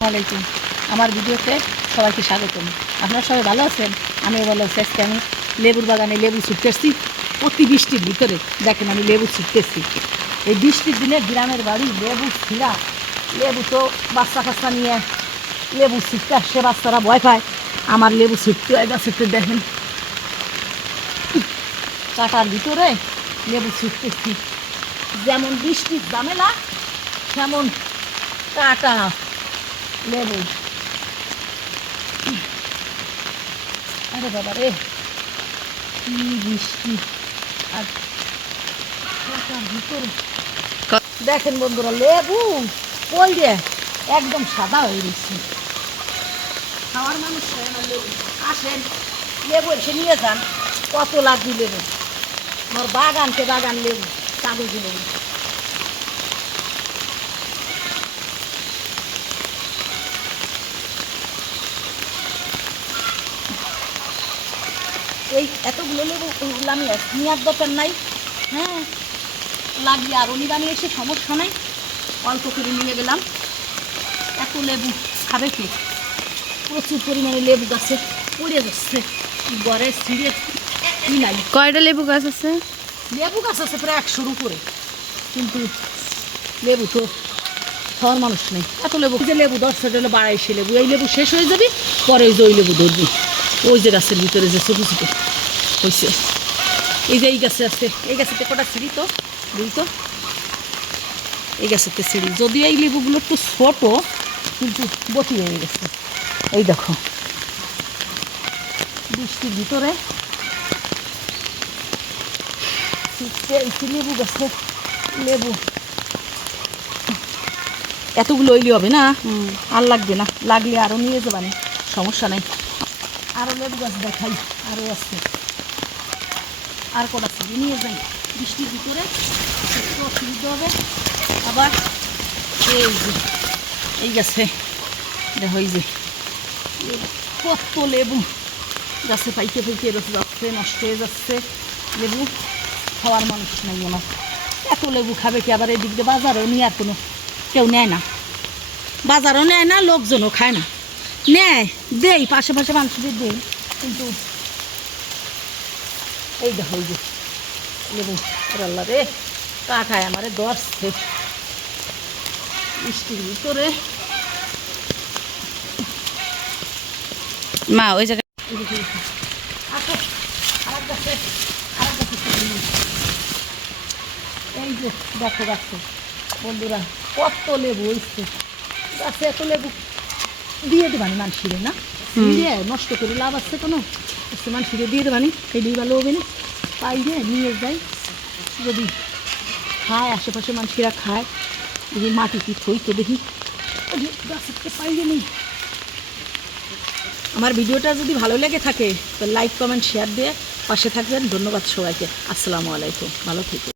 ওয়ালাইকুম। আমার ভিডিওতে সবাইকে স্বাগতম। আপনারা সবাই ভালো আছেন? আমি ভালো আছি। আজকে আমি লেবুর বাগানে লেবু ছুটতেছি অতি বৃষ্টির ভিতরে। দেখেন আমি লেবু ছুটতেছি এই বৃষ্টির দিনে। গ্রামের বাড়ি লেবু ছিঁড়া, লেবু তো বাচ্চা কাচ্চা নিয়ে লেবু ছিটতে আসছে, বাচ্চারা ভয় পায়। আমার লেবু ছিটতে হয় গাছেতে, দেখেন কাটার ভিতরে লেবু ছুটতেছি। যেমন বৃষ্টির ঝামেলা তেমন কাটা লেবু। আরে বাবা রে, কি বৃষ্টি! আর কাটার ভিতরে দেখেন বন্ধুরা, লেবু পড়ে একদম সাদা হয়ে গেছে। খাওয়ার মানুষ হয় না লেবু। আসেন, লেবু এসে নিয়ে যান। কত লাগবে লেবু? আমার বাগানকে বাগান লেবু, কাগজি লেবু। এই এতগুলো লেবু আমি নেওয়ার দরকার নাই। হ্যাঁ, লাগলে আরও নিবা, নিয়ে এসে সমস্যা নাই। অল্প করে নিয়ে গেলাম। এত লেবু খাবে কি? প্রচুর পরিমাণে লেবু গাছে পড়ে যাচ্ছে, ঘরে ছিঁড়ে কি নাই। কয়টা লেবু গাছ আছে? লেবু গাছ আছে প্রায় 100-র উপরে, কিন্তু লেবু তো খাওয়ার মানুষ নেই। এত লেবু যে লেবু 10 হলো 22 লেবু। এই লেবু শেষ হয়ে যাবে, পরে ওই যে ওই লেবু ধরবি। ওই যে গাছের ভিতরে যে ছোটো ছোটো হয়েছে, এই যে এই গাছে আছে। এই গাছেতে কটা সিঁড়ি তো, দুই তো। এই গাছেতে সিঁড়ি, যদিও এই লেবুগুলো একটু ছোটো, কিন্তু বটি হয়ে গেছে। এই দেখো বৃষ্টির ভিতরে লেবু গাছে লেবু এতগুলো ওইলি হবে না, আর লাগবে না। লাগলে আরও নিয়ে যাবেন, সমস্যা নেই। আরও লেবু গাছ দেখাই, আরও আছে। আর কটা ছিল নিয়ে যাই। বৃষ্টির ভিতরে একটু অসুবিধা হবে। আবার এই যে এই গাছে দেখো, এই যে কত লেবু গাছে পাইতে পাইতে যাচ্ছে, নষ্ট হয়ে যাচ্ছে লেবু। খাওয়ার মানুষ নাই আমার। এত লেবু খাবে কি? আবার এদিক দিয়ে বাজারেও নিয়ে আর কোনো কেউ নেয় না, বাজারও নেয় না, লোকজনও খায় না। নেয়, দেই পাশে পাশে মানুষদের দেই, কিন্তু এই দেখো এই যে লেবু। আল্লাহ রে, কাঠায় আমারে ধরছে বৃষ্টির ভিতরে। মা ওই জায়গায় এই যে দেখো গাছে বন্ধুরা, কত লেবু হয়েছে গাছে। এত লেবু দিয়ে দেবানি মানুষিরে না, দিয়ে নষ্ট করে লাভ আছে কোনো? মানুষিরে দিয়ে দেবানি, এটাই ভালো হবে না। পাইলে নিয়ে যাই, যদি খায় আশেপাশে মানুষেরা খায়, দেখি মাটি কি থইতে দেখি গাছের পাইলে নেই। আমার ভিডিওটা যদি ভালো লেগে থাকে তো লাইক কমেন্ট শেয়ার দিয়ে পাশে থাকবেন। ধন্যবাদ সবাইকে। আসসালামু আলাইকুম, ভালো থেকে।